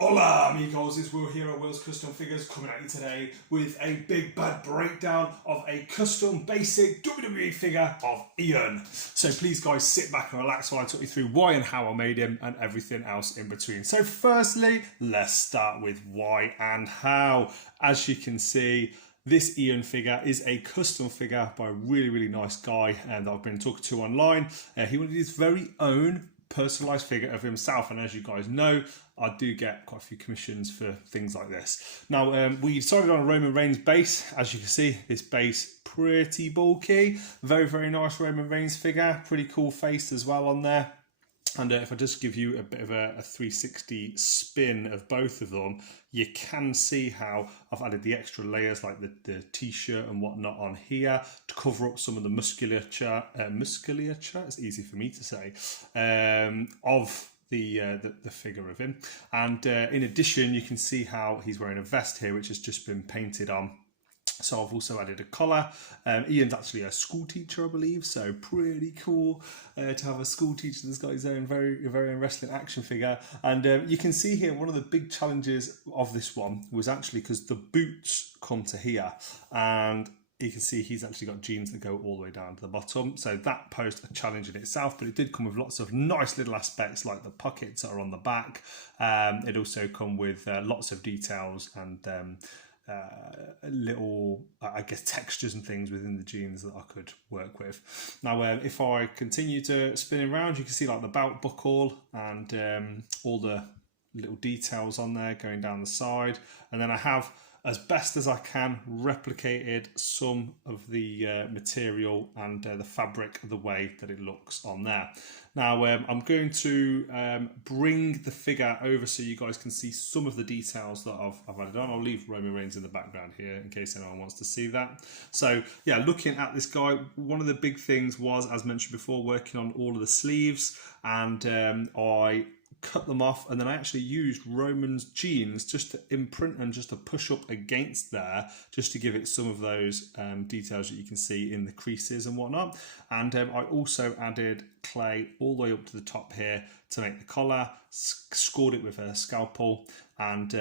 Hola amigos, it's Will here at Will's Custom Figures coming at you today with a big bad breakdown of a custom basic WWE figure of Iain. So please guys sit back and relax while I talk you through why and how I made him and everything else in between. So firstly, let's start with why and how. As you can see, this Iain figure is a custom figure by a really nice guy that I've been talking to online. He wanted his very own personalised figure of himself, and as you guys know, I do get quite a few commissions for things like this. Now, we decided on a Roman Reigns base. As you can see, this base pretty bulky. Very nice Roman Reigns figure. Pretty cool face as well on there. And if I just give you a bit of a 360 spin of both of them, you can see how I've added the extra layers like the t-shirt and whatnot on here to cover up some of the musculature, it's easy for me to say, of the figure of him. And in addition, you can see how he's wearing a vest here, which has just been painted on. So I've also added a collar. Iain's actually a school teacher, I believe, so pretty cool to have a school teacher that's got his own very own wrestling action figure. And you can see here, one of the big challenges of this one was actually because the boots come to here, and you can see he's actually got jeans that go all the way down to the bottom. So that posed a challenge in itself, but it did come with lots of nice little aspects like the pockets that are on the back. It also come with lots of details and little, I guess, textures and things within the jeans that I could work with. Now, if I continue to spin around, you can see like the belt buckle and all the little details on there going down the side. And then I have, as best as I can, replicated some of the material and the fabric the way that it looks on there. Now I'm going to bring the figure over so you guys can see some of the details that I've added on. I'll leave Roman Reigns in the background here in case anyone wants to see that. So yeah, looking at this guy, one of the big things was, as mentioned before, working on all of the sleeves, and I cut them off, and then I actually used Roman's jeans just to imprint and just to push up against there, just to give it some of those details that you can see in the creases and whatnot. And I also added clay all the way up to the top here to make the collar, scored it with a scalpel, and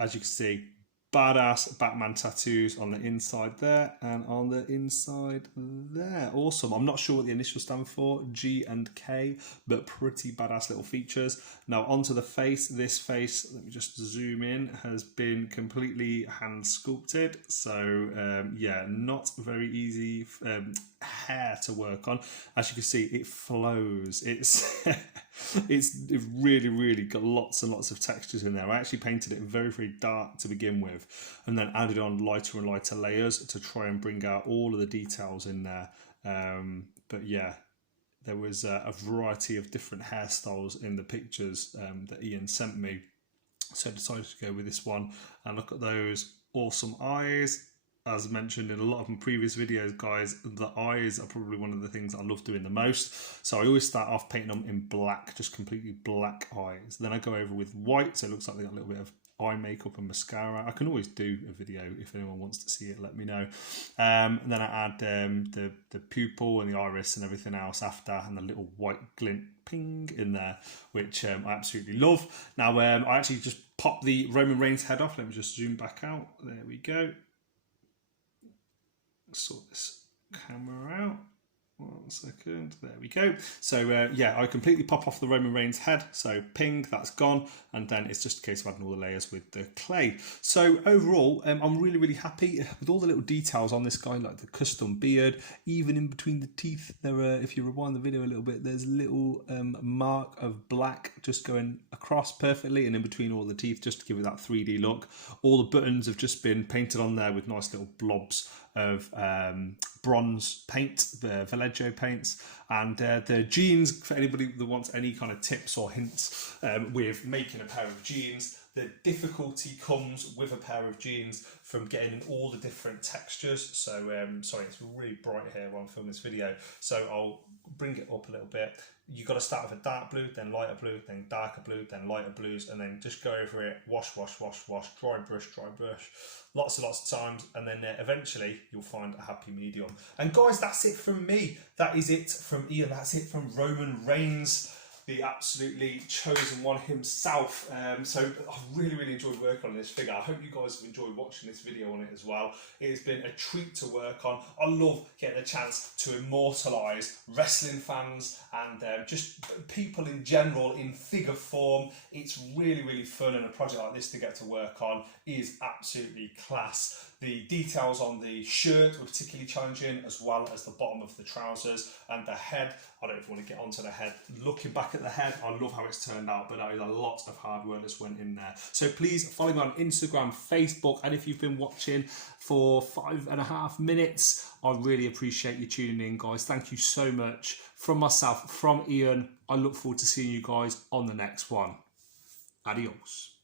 as you can see, badass Batman tattoos on the inside there and on the inside there. Awesome. I'm not sure what the initials stand for, G and K, but pretty badass little features. Now onto the face. This face, let me just zoom in, has been completely hand sculpted. So yeah, not very easy hair to work on. As you can see, it flows. It's it's really got lots and lots of textures in there. I actually painted it very dark to begin with, and then added on lighter and lighter layers to try and bring out all of the details in there. But yeah, there was a variety of different hairstyles in the pictures that Iain sent me, so I decided to go with this one. And look at those awesome eyes. As mentioned in a lot of my previous videos, guys, the eyes are probably one of the things I love doing the most. So I always start off painting them in black, just completely black eyes. Then I go over with white, so it looks like they got a little bit of eye makeup and mascara. I can always do a video if anyone wants to see it, let me know. And then I add the pupil and the iris and everything else after, and the little white glint ping in there, which I absolutely love. Now I actually just popped the Roman Reigns head off. Let me just zoom back out. There we go. Sort this camera out. 1 second, there we go. So yeah, I completely pop off the Roman Reigns head, so ping, that's gone, and then it's just a case of adding all the layers with the clay. So overall, I'm really happy with all the little details on this guy, like the custom beard, even in between the teeth. There are, if you rewind the video a little bit, there's a little mark of black just going across perfectly, and in between all the teeth, just to give it that 3D look. All the buttons have just been painted on there with nice little blobs of bronze paint, the Vallejo paints, and the jeans, for anybody that wants any kind of tips or hints with making a pair of jeans. The difficulty comes with a pair of jeans from getting in all the different textures. So sorry, it's really bright here while I'm filming this video, so I'll bring it up a little bit. You've got to start with a dark blue, then lighter blue, then darker blue, then lighter blues, and then just go over it, wash, dry brush, lots and lots of times, and then eventually you'll find a happy medium. And guys, that's it from me. That is it from Iain. That's it from Roman Reigns. the absolutely chosen one himself. So I really enjoyed working on this figure. I hope you guys have enjoyed watching this video on it as well. It has been a treat to work on. I love getting a chance to immortalise wrestling fans and just people in general in figure form. It's really fun, and a project like this to get to work on is absolutely class. The details on the shirt were particularly challenging, as well as the bottom of the trousers and the head. I don't even want to get onto the head. Looking back at the head, I love how it's turned out, but that is a lot of hard work that's went in there. So please follow me on Instagram, Facebook, and if you've been watching for 5.5 minutes, I really appreciate you tuning in, guys. Thank you so much. From myself, from Ian, I look forward to seeing you guys on the next one. Adios.